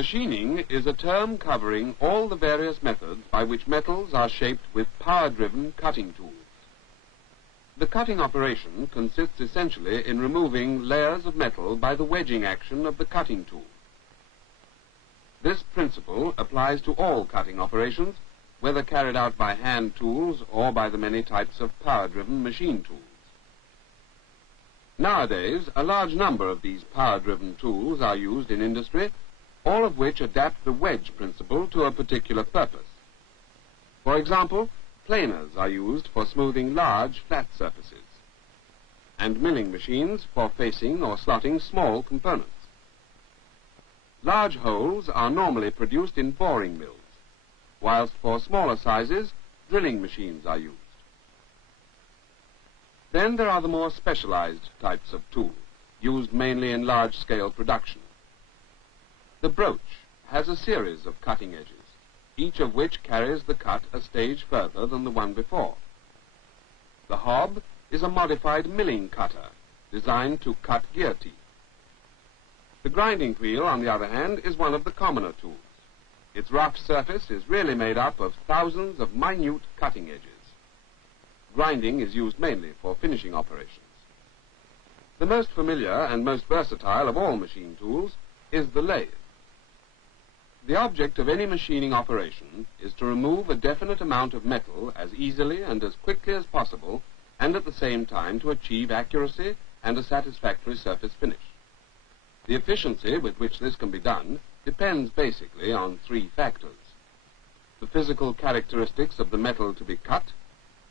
Machining is a term covering all the various methods by which metals are shaped with power-driven cutting tools. The cutting operation consists essentially in removing layers of metal by the wedging action of the cutting tool. This principle applies to all cutting operations, whether carried out by hand tools or by the many types of power-driven machine tools. Nowadays, a large number of these power-driven tools are used in industry, all of which adapt the wedge principle to a particular purpose. For example, planers are used for smoothing large, flat surfaces, and milling machines for facing or slotting small components. Large holes are normally produced in boring mills, whilst for smaller sizes, drilling machines are used. Then there are the more specialized types of tools, used mainly in large-scale production. The broach has a series of cutting edges, each of which carries the cut a stage further than the one before. The hob is a modified milling cutter, designed to cut gear teeth. The grinding wheel, on the other hand, is one of the commoner tools. Its rough surface is really made up of thousands of minute cutting edges. Grinding is used mainly for finishing operations. The most familiar and most versatile of all machine tools is the lathe. The object of any machining operation is to remove a definite amount of metal as easily and as quickly as possible, and at the same time to achieve accuracy and a satisfactory surface finish. The efficiency with which this can be done depends basically on three factors: the physical characteristics of the metal to be cut,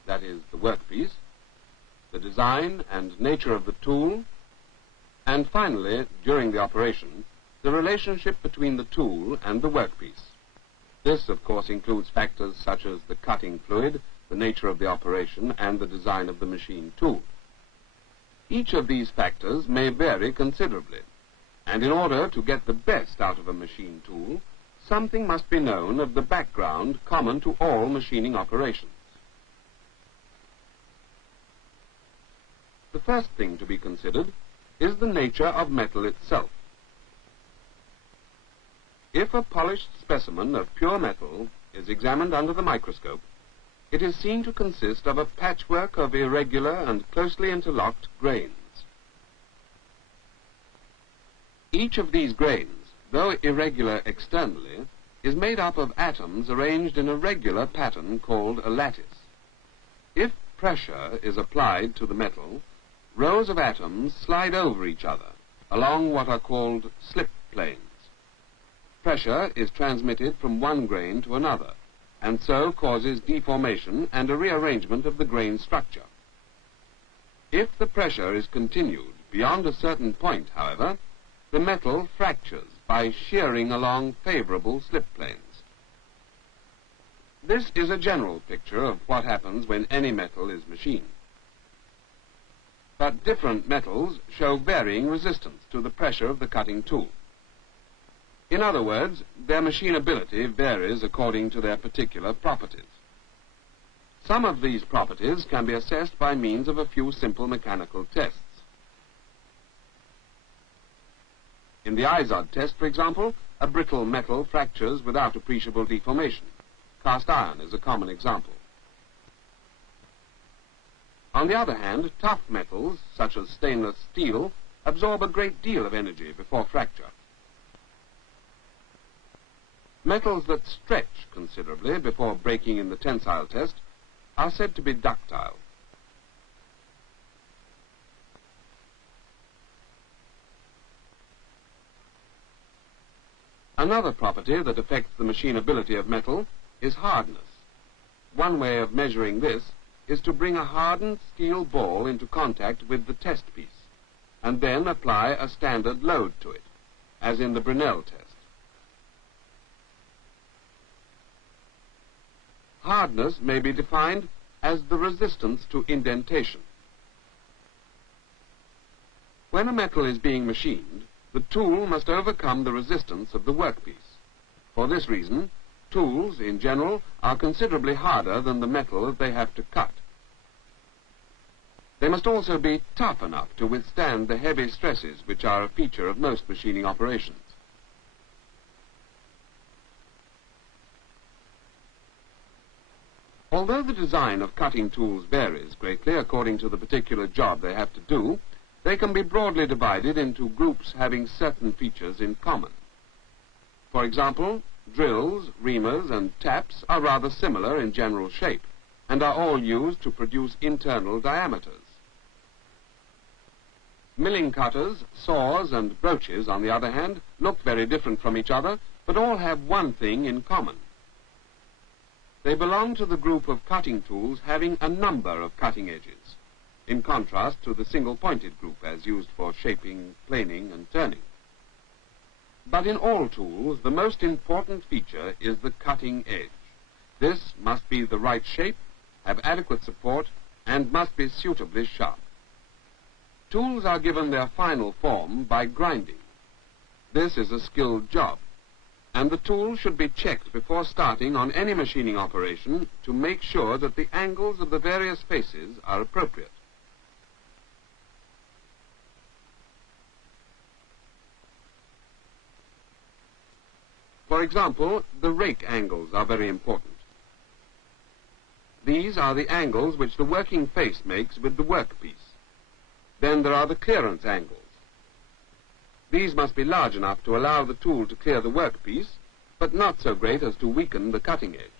that is, the workpiece, the design and nature of the tool, and finally, during the operation, the relationship between the tool and the workpiece. This, of course, includes factors such as the cutting fluid, the nature of the operation, and the design of the machine tool. Each of these factors may vary considerably, and in order to get the best out of a machine tool, something must be known of the background common to all machining operations. The first thing to be considered is the nature of metal itself. If a polished specimen of pure metal is examined under the microscope, it is seen to consist of a patchwork of irregular and closely interlocked grains. Each of these grains, though irregular externally, is made up of atoms arranged in a regular pattern called a lattice. If pressure is applied to the metal, rows of atoms slide over each other along what are called slip planes. Pressure is transmitted from one grain to another, and so causes deformation and a rearrangement of the grain structure. If the pressure is continued beyond a certain point, however, the metal fractures by shearing along favorable slip planes. This is a general picture of what happens when any metal is machined. But different metals show varying resistance to the pressure of the cutting tool. In other words, their machinability varies according to their particular properties. Some of these properties can be assessed by means of a few simple mechanical tests. In the IZOD test, for example, a brittle metal fractures without appreciable deformation. Cast iron is a common example. On the other hand, tough metals, such as stainless steel, absorb a great deal of energy before fracture. Metals that stretch considerably before breaking in the tensile test are said to be ductile. Another property that affects the machinability of metal is hardness. One way of measuring this is to bring a hardened steel ball into contact with the test piece, and then apply a standard load to it, as in the Brunel test. Hardness may be defined as the resistance to indentation. When a metal is being machined, the tool must overcome the resistance of the workpiece. For this reason, tools, in general, are considerably harder than the metal that they have to cut. They must also be tough enough to withstand the heavy stresses which are a feature of most machining operations. Although the design of cutting tools varies greatly according to the particular job they have to do, they can be broadly divided into groups having certain features in common. For example, drills, reamers, and taps are rather similar in general shape and are all used to produce internal diameters. Milling cutters, saws, and broaches, on the other hand, look very different from each other, but all have one thing in common. They belong to the group of cutting tools having a number of cutting edges, in contrast to the single-pointed group as used for shaping, planing, and turning. But in all tools, the most important feature is the cutting edge. This must be the right shape, have adequate support, and must be suitably sharp. Tools are given their final form by grinding. This is a skilled job, and the tool should be checked before starting on any machining operation to make sure that the angles of the various faces are appropriate. For example, the rake angles are very important. These are the angles which the working face makes with the workpiece. Then there are the clearance angles. These must be large enough to allow the tool to clear the workpiece, but not so great as to weaken the cutting edge.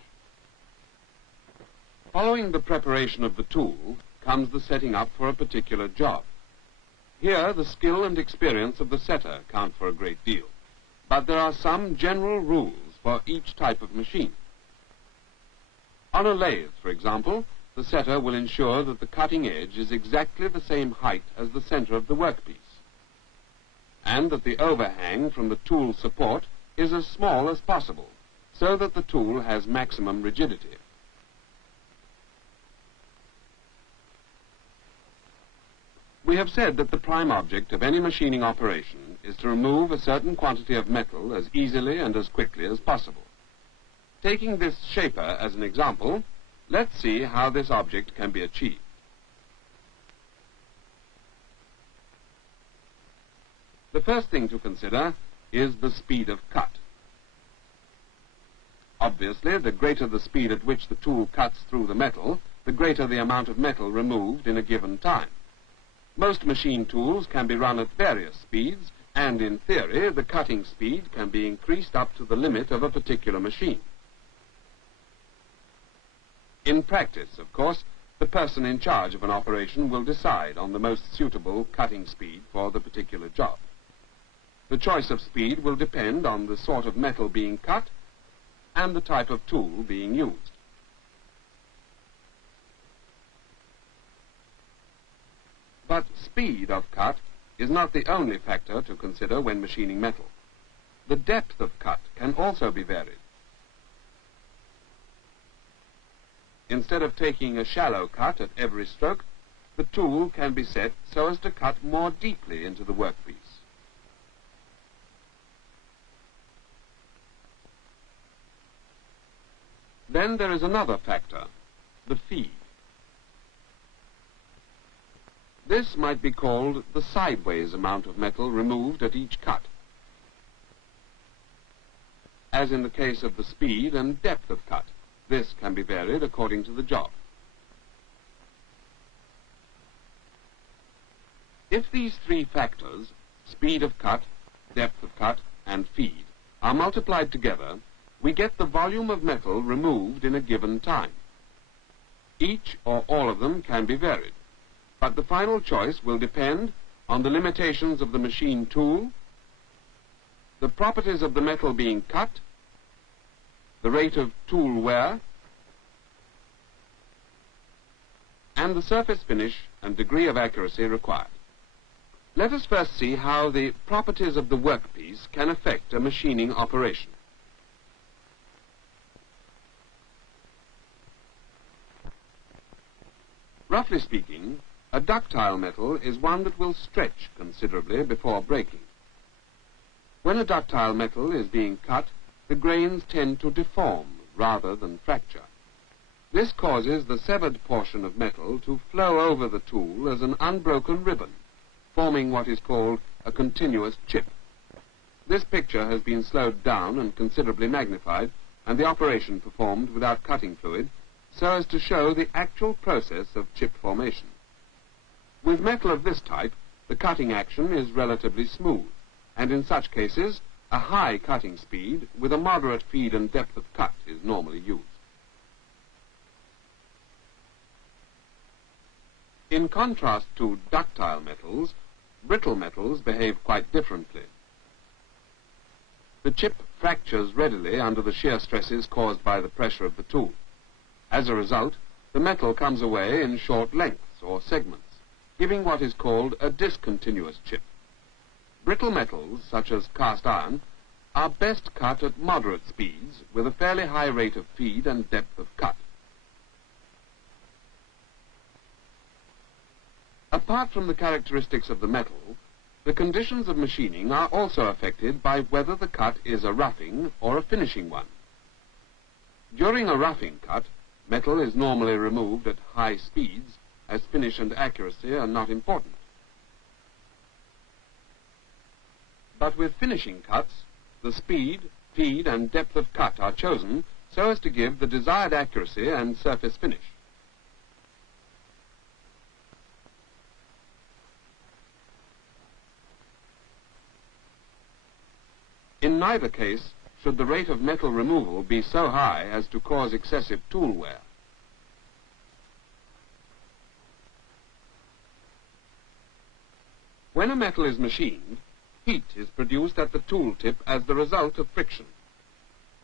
Following the preparation of the tool comes the setting up for a particular job. Here, the skill and experience of the setter count for a great deal, but there are some general rules for each type of machine. On a lathe, for example, the setter will ensure that the cutting edge is exactly the same height as the center of the workpiece, and that the overhang from the tool support is as small as possible, so that the tool has maximum rigidity. We have said that the prime object of any machining operation is to remove a certain quantity of metal as easily and as quickly as possible. Taking this shaper as an example, let's see how this object can be achieved. The first thing to consider is the speed of cut. Obviously, the greater the speed at which the tool cuts through the metal, the greater the amount of metal removed in a given time. Most machine tools can be run at various speeds, and in theory, the cutting speed can be increased up to the limit of a particular machine. In practice, of course, the person in charge of an operation will decide on the most suitable cutting speed for the particular job. The choice of speed will depend on the sort of metal being cut and the type of tool being used. But speed of cut is not the only factor to consider when machining metal. The depth of cut can also be varied. Instead of taking a shallow cut at every stroke, the tool can be set so as to cut more deeply into the workpiece. Then there is another factor, the feed. This might be called the sideways amount of metal removed at each cut, as in the case of the speed and depth of cut. This can be varied according to the job. If these three factors, speed of cut, depth of cut, and feed, are multiplied together, we get the volume of metal removed in a given time. Each or all of them can be varied, but the final choice will depend on the limitations of the machine tool, the properties of the metal being cut, the rate of tool wear, and the surface finish and degree of accuracy required. Let us first see how the properties of the workpiece can affect a machining operation. Roughly speaking, a ductile metal is one that will stretch considerably before breaking. When a ductile metal is being cut, the grains tend to deform rather than fracture. This causes the severed portion of metal to flow over the tool as an unbroken ribbon, forming what is called a continuous chip. This picture has been slowed down and considerably magnified, and the operation performed without cutting fluid, so as to show the actual process of chip formation. With metal of this type, the cutting action is relatively smooth, and in such cases, a high cutting speed with a moderate feed and depth of cut is normally used. In contrast to ductile metals, brittle metals behave quite differently. The chip fractures readily under the shear stresses caused by the pressure of the tool. As a result, the metal comes away in short lengths or segments, giving what is called a discontinuous chip. Brittle metals, such as cast iron, are best cut at moderate speeds with a fairly high rate of feed and depth of cut. Apart from the characteristics of the metal, the conditions of machining are also affected by whether the cut is a roughing or a finishing one. During a roughing cut, metal is normally removed at high speeds, as finish and accuracy are not important. But with finishing cuts, the speed, feed and depth of cut are chosen so as to give the desired accuracy and surface finish. In neither case should the rate of metal removal be so high as to cause excessive tool wear. When a metal is machined, heat is produced at the tool tip as the result of friction.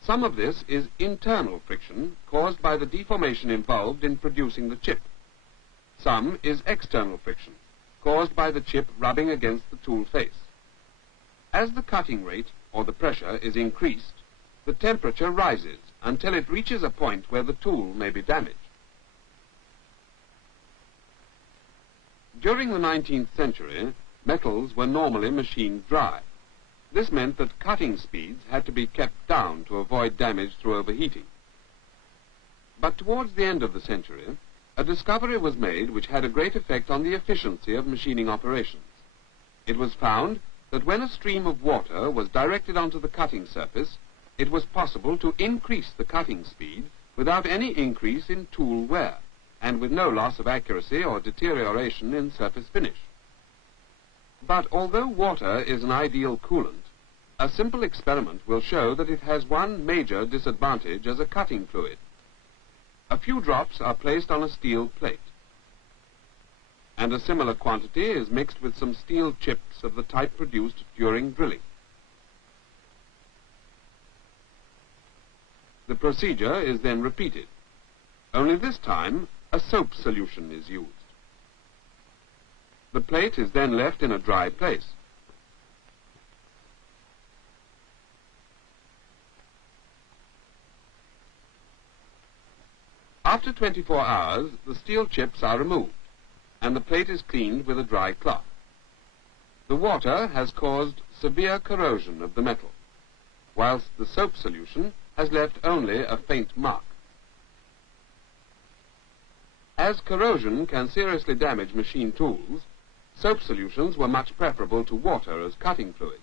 Some of this is internal friction caused by the deformation involved in producing the chip. Some is external friction caused by the chip rubbing against the tool face. As the cutting rate or the pressure is increased, the temperature rises until it reaches a point where the tool may be damaged. During the 19th century, metals were normally machined dry. This meant that cutting speeds had to be kept down to avoid damage through overheating. But towards the end of the century, a discovery was made which had a great effect on the efficiency of machining operations. It was found that when a stream of water was directed onto the cutting surface, it was possible to increase the cutting speed without any increase in tool wear, and with no loss of accuracy or deterioration in surface finish. But although water is an ideal coolant, a simple experiment will show that it has one major disadvantage as a cutting fluid. A few drops are placed on a steel plate, and a similar quantity is mixed with some steel chips of the type produced during drilling. The procedure is then repeated. Only this time, a soap solution is used. The plate is then left in a dry place. After 24 hours, the steel chips are removed, and the plate is cleaned with a dry cloth. The water has caused severe corrosion of the metal, whilst the soap solution has left only a faint mark. As corrosion can seriously damage machine tools, soap solutions were much preferable to water as cutting fluids.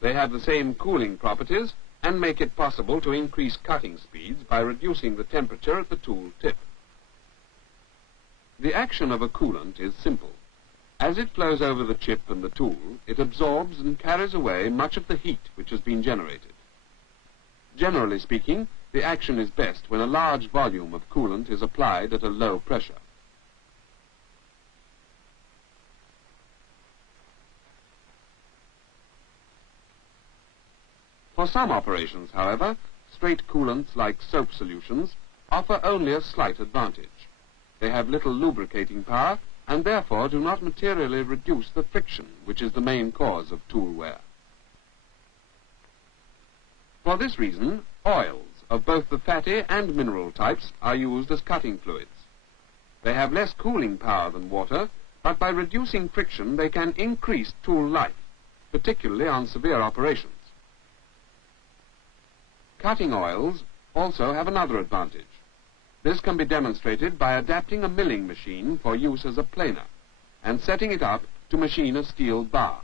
They have the same cooling properties and make it possible to increase cutting speeds by reducing the temperature at the tool tip. The action of a coolant is simple. As it flows over the chip and the tool, it absorbs and carries away much of the heat which has been generated. Generally speaking, the action is best when a large volume of coolant is applied at a low pressure. For some operations, however, straight coolants like soap solutions offer only a slight advantage. They have little lubricating power and therefore do not materially reduce the friction, which is the main cause of tool wear. For this reason, oils of both the fatty and mineral types are used as cutting fluids. They have less cooling power than water, but by reducing friction they can increase tool life, particularly on severe operations. Cutting oils also have another advantage. This can be demonstrated by adapting a milling machine for use as a planer and setting it up to machine a steel bar.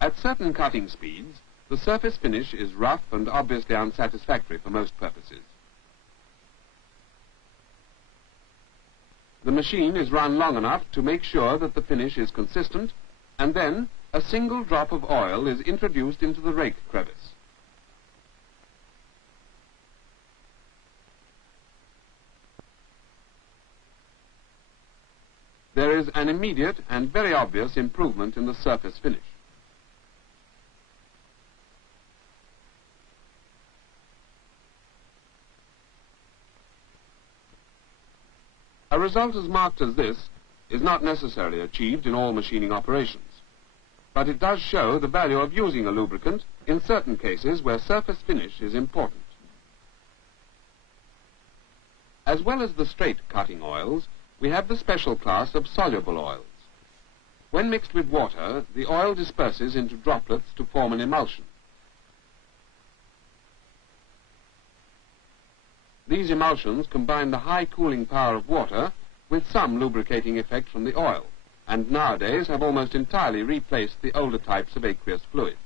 At certain cutting speeds, the surface finish is rough and obviously unsatisfactory for most purposes. The machine is run long enough to make sure that the finish is consistent, and then a single drop of oil is introduced into the rake crevice. There is an immediate and very obvious improvement in the surface finish. A result as marked as this is not necessarily achieved in all machining operations, but it does show the value of using a lubricant in certain cases where surface finish is important. As well as the straight cutting oils, we have the special class of soluble oils. When mixed with water, the oil disperses into droplets to form an emulsion. These emulsions combine the high cooling power of water with some lubricating effect from the oil, and nowadays have almost entirely replaced the older types of aqueous fluids.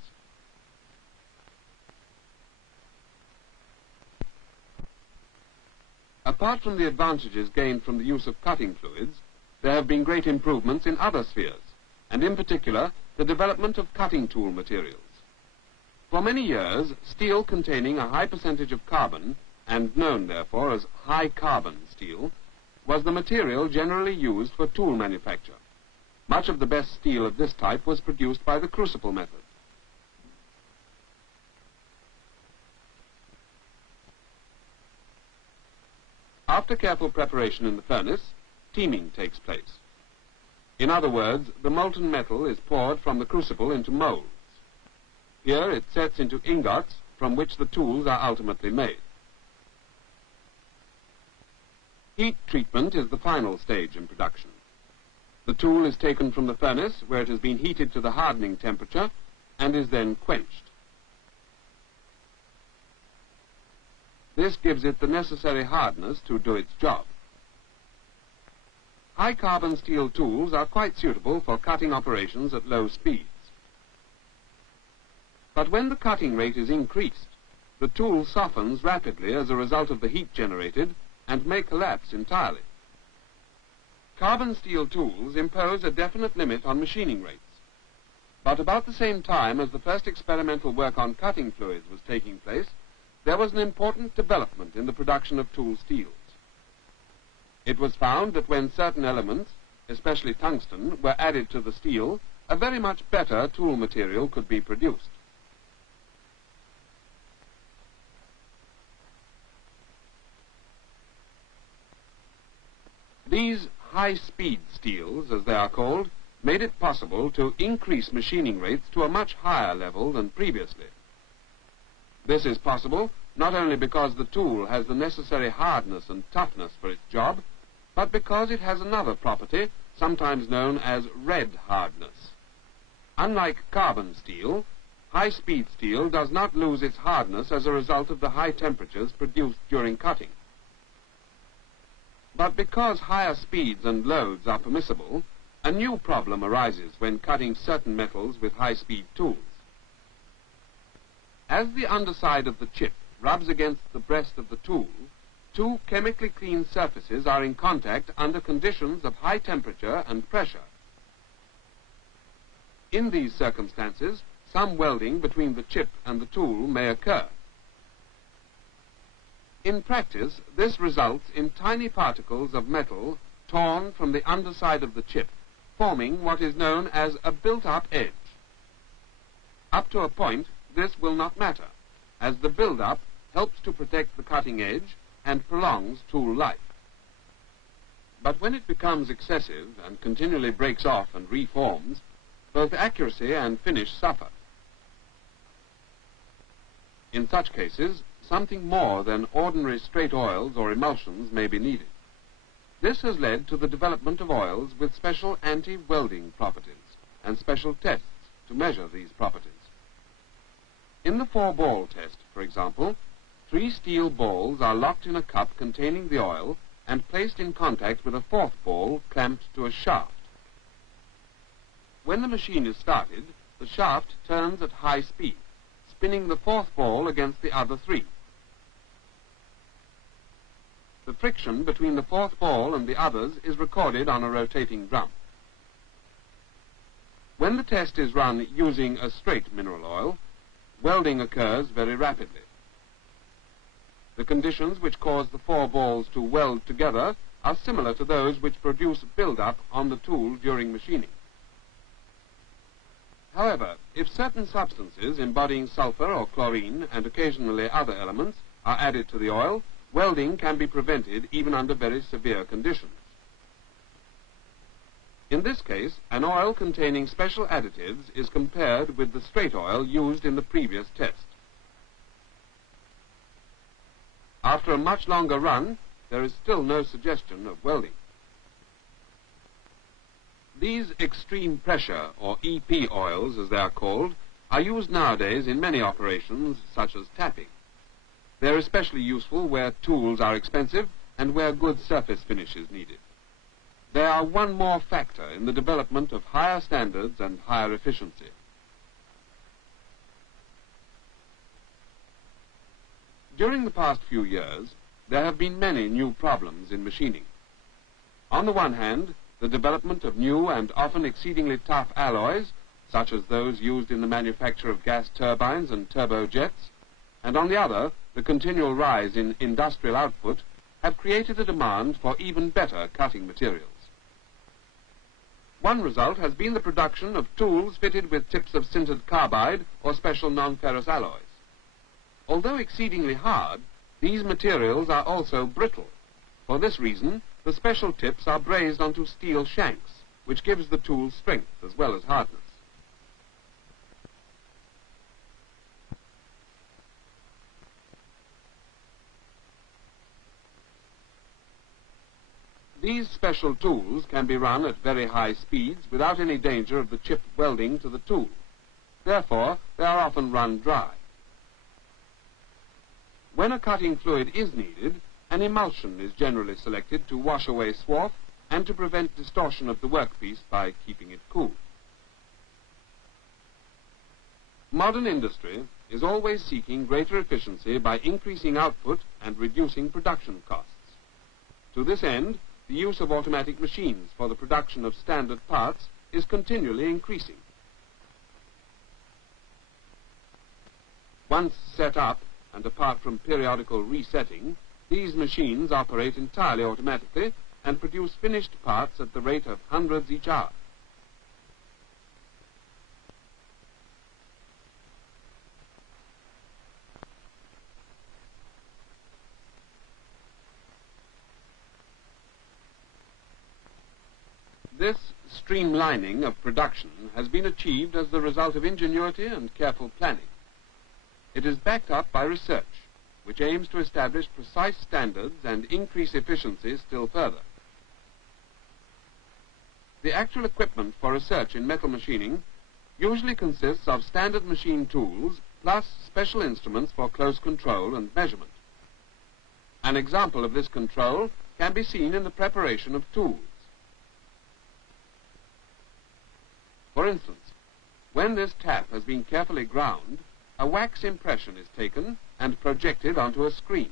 Apart from the advantages gained from the use of cutting fluids, there have been great improvements in other spheres, and in particular the development of cutting tool materials. For many years, steel containing a high percentage of carbon, and known therefore as high carbon steel, was the material generally used for tool manufacture. Much of the best steel of this type was produced by the crucible method. After careful preparation in the furnace, teaming takes place. In other words, the molten metal is poured from the crucible into molds. Here it sets into ingots from which the tools are ultimately made. Heat treatment is the final stage in production. The tool is taken from the furnace where it has been heated to the hardening temperature and is then quenched. This gives it the necessary hardness to do its job. High carbon steel tools are quite suitable for cutting operations at low speeds. But when the cutting rate is increased, the tool softens rapidly as a result of the heat generated and may collapse entirely. Carbon steel tools impose a definite limit on machining rates. But about the same time as the first experimental work on cutting fluids was taking place, there was an important development in the production of tool steels. It was found that when certain elements, especially tungsten, were added to the steel, a very much better tool material could be produced. These high-speed steels, as they are called, made it possible to increase machining rates to a much higher level than previously. This is possible not only because the tool has the necessary hardness and toughness for its job, but because it has another property, sometimes known as red hardness. Unlike carbon steel, high-speed steel does not lose its hardness as a result of the high temperatures produced during cutting. But because higher speeds and loads are permissible, a new problem arises when cutting certain metals with high-speed tools. As the underside of the chip rubs against the breast of the tool, two chemically clean surfaces are in contact under conditions of high temperature and pressure. In these circumstances, some welding between the chip and the tool may occur. In practice, this results in tiny particles of metal torn from the underside of the chip, forming what is known as a built-up edge. Up to a point, this will not matter, as the build-up helps to protect the cutting edge and prolongs tool life. But when it becomes excessive and continually breaks off and reforms, both accuracy and finish suffer. In such cases, something more than ordinary straight oils or emulsions may be needed. This has led to the development of oils with special anti-welding properties and special tests to measure these properties. In the 4-ball test, for example, 3 steel balls are locked in a cup containing the oil and placed in contact with a 4th ball clamped to a shaft. When the machine is started, the shaft turns at high speed, spinning the fourth ball against the other three. The friction between the fourth ball and the others is recorded on a rotating drum. When the test is run using a straight mineral oil, welding occurs very rapidly. The conditions which cause the four balls to weld together are similar to those which produce build-up on the tool during machining. However, if certain substances embodying sulfur or chlorine and occasionally other elements are added to the oil, welding can be prevented even under very severe conditions. In this case, an oil containing special additives is compared with the straight oil used in the previous test. After a much longer run, there is still no suggestion of welding. These extreme pressure, or EP oils as they are called, are used nowadays in many operations such as tapping. They are especially useful where tools are expensive and where good surface finish is needed. They are one more factor in the development of higher standards and higher efficiency. During the past few years, there have been many new problems in machining. On the one hand, the development of new and often exceedingly tough alloys, such as those used in the manufacture of gas turbines and turbojets, and on the other, the continual rise in industrial output, have created a demand for even better cutting materials. One result has been the production of tools fitted with tips of sintered carbide or special non-ferrous alloys. Although exceedingly hard, these materials are also brittle. For this reason, the special tips are brazed onto steel shanks, which gives the tool strength as well as hardness. These special tools can be run at very high speeds without any danger of the chip welding to the tool. Therefore, they are often run dry. When a cutting fluid is needed, an emulsion is generally selected to wash away swarf and to prevent distortion of the workpiece by keeping it cool. Modern industry is always seeking greater efficiency by increasing output and reducing production costs. To this end, the use of automatic machines for the production of standard parts is continually increasing. Once set up, and apart from periodical resetting, these machines operate entirely automatically and produce finished parts at the rate of hundreds each hour. This streamlining of production has been achieved as the result of ingenuity and careful planning. It is backed up by research, which aims to establish precise standards and increase efficiency still further. The actual equipment for research in metal machining usually consists of standard machine tools plus special instruments for close control and measurement. An example of this control can be seen in the preparation of tools. For instance, when this tap has been carefully ground, a wax impression is taken and projected onto a screen.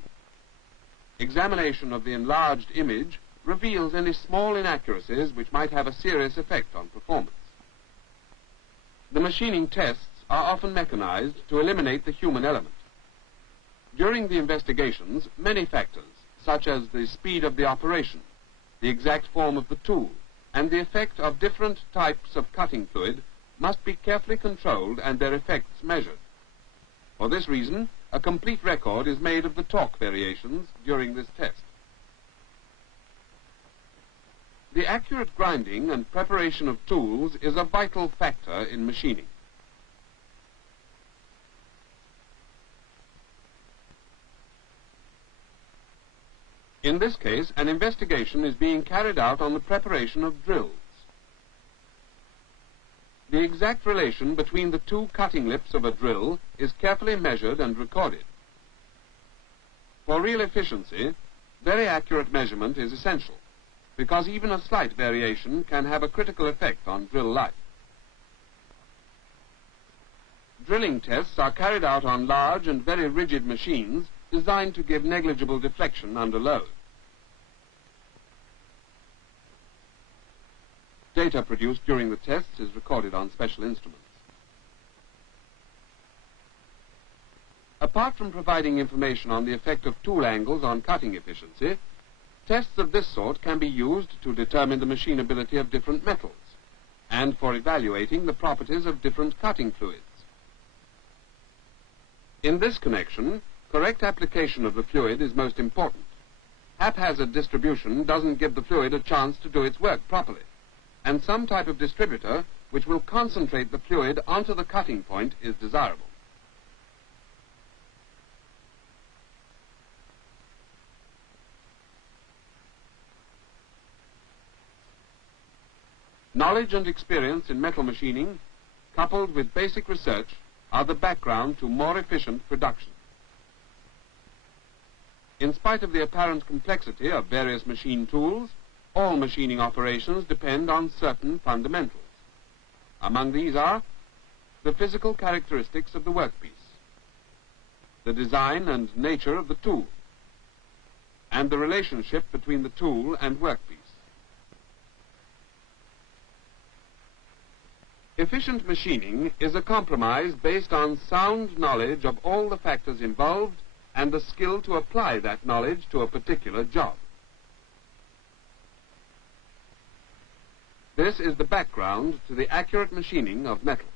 Examination of the enlarged image reveals any small inaccuracies which might have a serious effect on performance. The machining tests are often mechanized to eliminate the human element. During the investigations, many factors, such as the speed of the operation, the exact form of the tool, and the effect of different types of cutting fluid, must be carefully controlled and their effects measured. For this reason, a complete record is made of the torque variations during this test. The accurate grinding and preparation of tools is a vital factor in machining. In this case, an investigation is being carried out on the preparation of drills. The exact relation between the two cutting lips of a drill is carefully measured and recorded. For real efficiency, very accurate measurement is essential, because even a slight variation can have a critical effect on drill life. Drilling tests are carried out on large and very rigid machines designed to give negligible deflection under load. Data produced during the tests is recorded on special instruments. Apart from providing information on the effect of tool angles on cutting efficiency, tests of this sort can be used to determine the machinability of different metals and for evaluating the properties of different cutting fluids. In this connection, correct application of the fluid is most important. Haphazard distribution doesn't give the fluid a chance to do its work properly, and some type of distributor which will concentrate the fluid onto the cutting point is desirable. Knowledge and experience in metal machining, coupled with basic research, are the background to more efficient production. In spite of the apparent complexity of various machine tools, all machining operations depend on certain fundamentals. Among these are the physical characteristics of the workpiece, the design and nature of the tool, and the relationship between the tool and workpiece. Efficient machining is a compromise based on sound knowledge of all the factors involved and the skill to apply that knowledge to a particular job. This is the background to the accurate machining of metal.